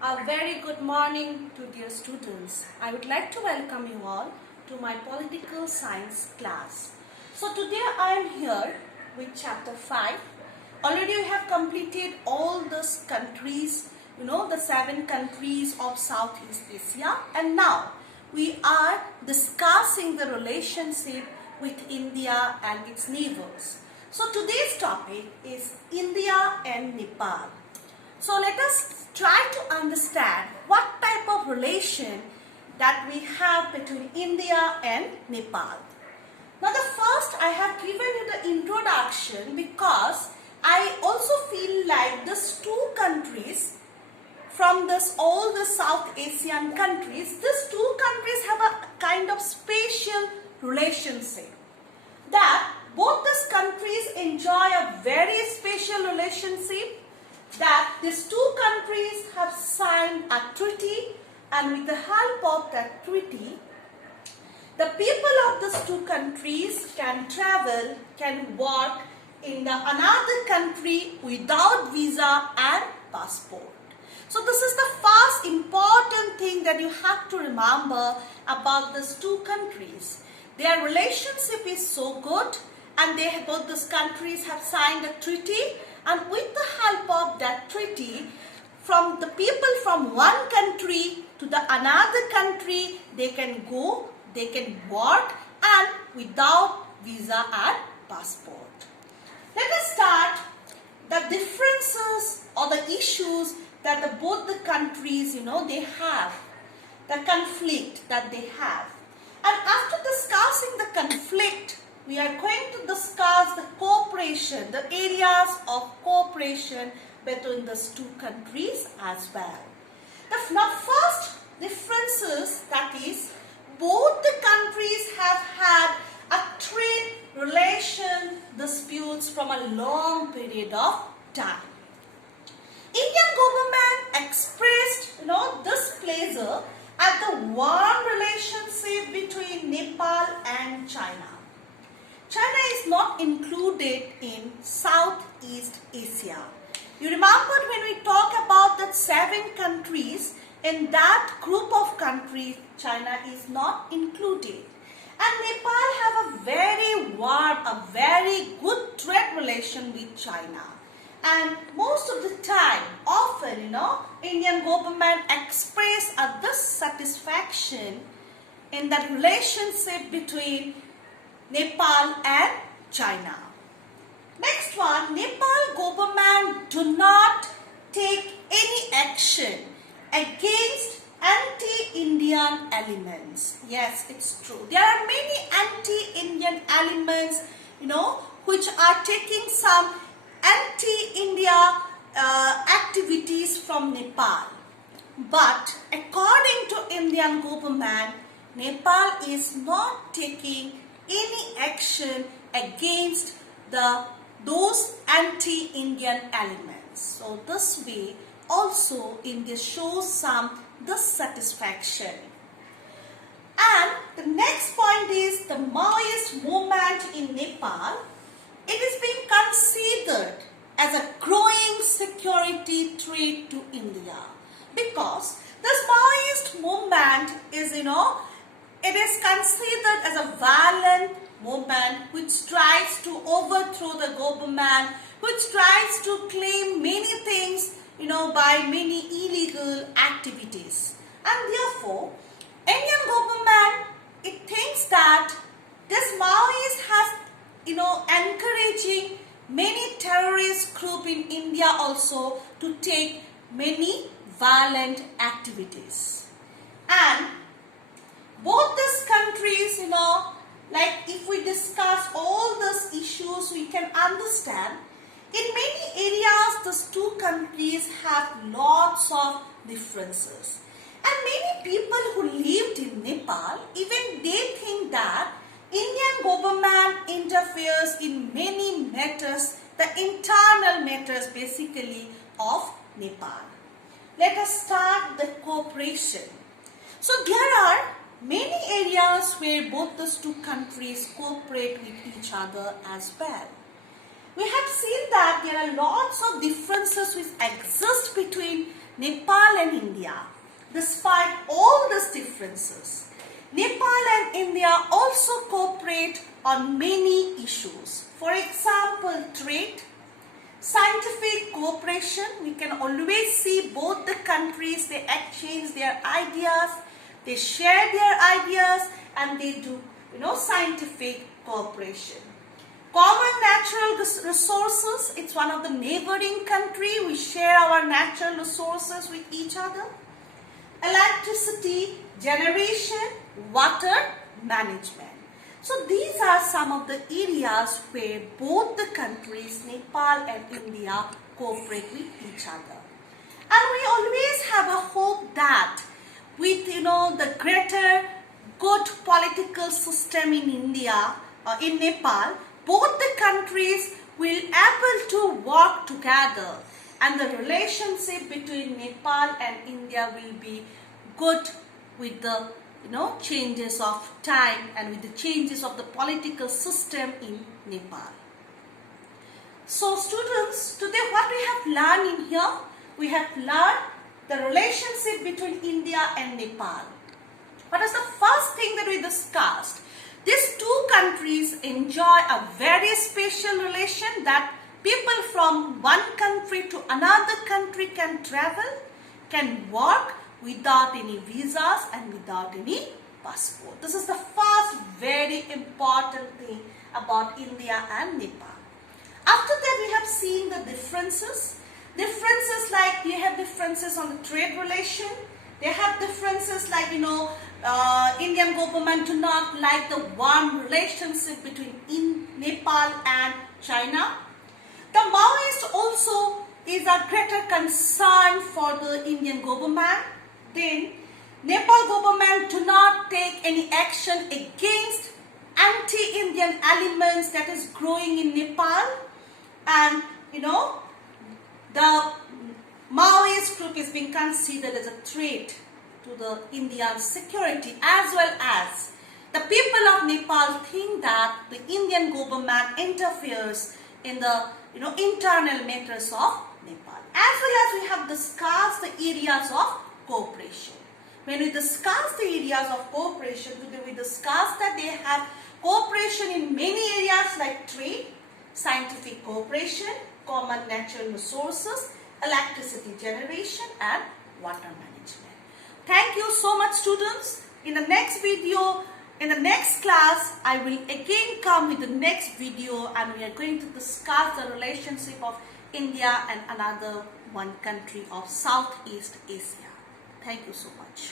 A very good morning to dear students. I would like to welcome you all to my political science class. So today I am here with chapter 5. Already we have completed all these countries, the 7 countries of Southeast Asia, and now we are discussing the relationship with India and its neighbors. So today's topic is India and Nepal. So let us try to understand what type of relation that we have between India and Nepal. Now the first I have given you the introduction because I also feel like these two countries from all the South Asian countries, these two countries have a kind of special relationship. That both these countries enjoy a very special relationship, that these two countries have signed a treaty, and with the help of that treaty, the people of these two countries can travel, can work in another country without visa and passport. So this is the first important thing that you have to remember about these two countries. Their relationship is so good, and both these countries have signed a treaty, and with the help of that treaty, from the people from one country to another country, they can go, they can work, and without visa and passport. Let us start the differences or the issues that both the countries, they have, the conflict that they have. And after discussing the conflict, we are going to discuss the cooperation, the areas of cooperation between these two countries as well. Now first differences, that is, both the countries have had a trade relation disputes from a long period of time. Indian government expressed, displeasure at the warm relationship between Nepal and China. China is not included in Southeast Asia. You remember when we talk about that 7 countries, in that group of countries, China is not included. And Nepal have a very warm, a very good trade relation with China. And most of the time, often, Indian government express a dissatisfaction in that relationship between Nepal and China. Next one, Nepal government do not take any action against anti-Indian elements. Yes, it's true. There are many anti-Indian elements, which are taking some anti-India activities from Nepal. But according to Indian government, Nepal is not taking any action against those anti-Indian elements. So this way also India shows some dissatisfaction. And the next point is the Maoist movement in Nepal. It is being considered as a growing security threat to India, because this Maoist movement is, it is considered as a violent movement which tries to overthrow the government, which tries to claim many things, by many illegal activities. And therefore, Indian government, it thinks that this Maoist has, encouraging many terrorist groups in India also to take many violent activities. And both these countries, like if we discuss all these issues, we can understand in many areas these two countries have lots of differences. And many people who lived in Nepal, even they think that Indian government interferes in many matters, the internal matters basically of Nepal. Let us start the cooperation. So there are many areas where both these two countries cooperate with each other as well. We have seen that there are lots of differences which exist between Nepal and India, despite all these differences, Nepal and India also cooperate on many issues. For example, trade, scientific cooperation. We can always see both the countries, they exchange their ideas, they share their ideas, and they do, scientific cooperation. Common natural resources. It's one of the neighboring country. We share our natural resources with each other. Electricity generation, water management. So these are some of the areas where both the countries, Nepal and India, cooperate with each other. And we always have a hope that with the greater good political system in India, in Nepal, both the countries will able to work together, and the relationship between Nepal and India will be good with the changes of time and with the changes of the political system in Nepal. So students, today what we have learned in here, we have learned the relationship between India and Nepal. What was the first thing that we discussed? These two countries enjoy a very special relation that people from one country to another country can travel, can work without any visas and without any passport. This is the first very important thing about India and Nepal. After that, we have seen the differences. Differences like you have differences on the trade relation. They have differences like, Indian government do not like the warm relationship between Nepal and China. The Maoist also is a greater concern for the Indian government. Then Nepal government do not take any action against anti-Indian elements that is growing in Nepal. And the Maoist group is being considered as a threat to the Indian security, as well as the people of Nepal think that the Indian government interferes in the internal matters of Nepal. As well as we have discussed the areas of cooperation. When we discuss the areas of cooperation, today we discussed that they have cooperation in many areas like trade, scientific cooperation, common natural resources, electricity generation and water management. Thank you so much students. In the next video, in the next class, I will again come with the next video and we are going to discuss the relationship of India and another one country of Southeast Asia. Thank you so much.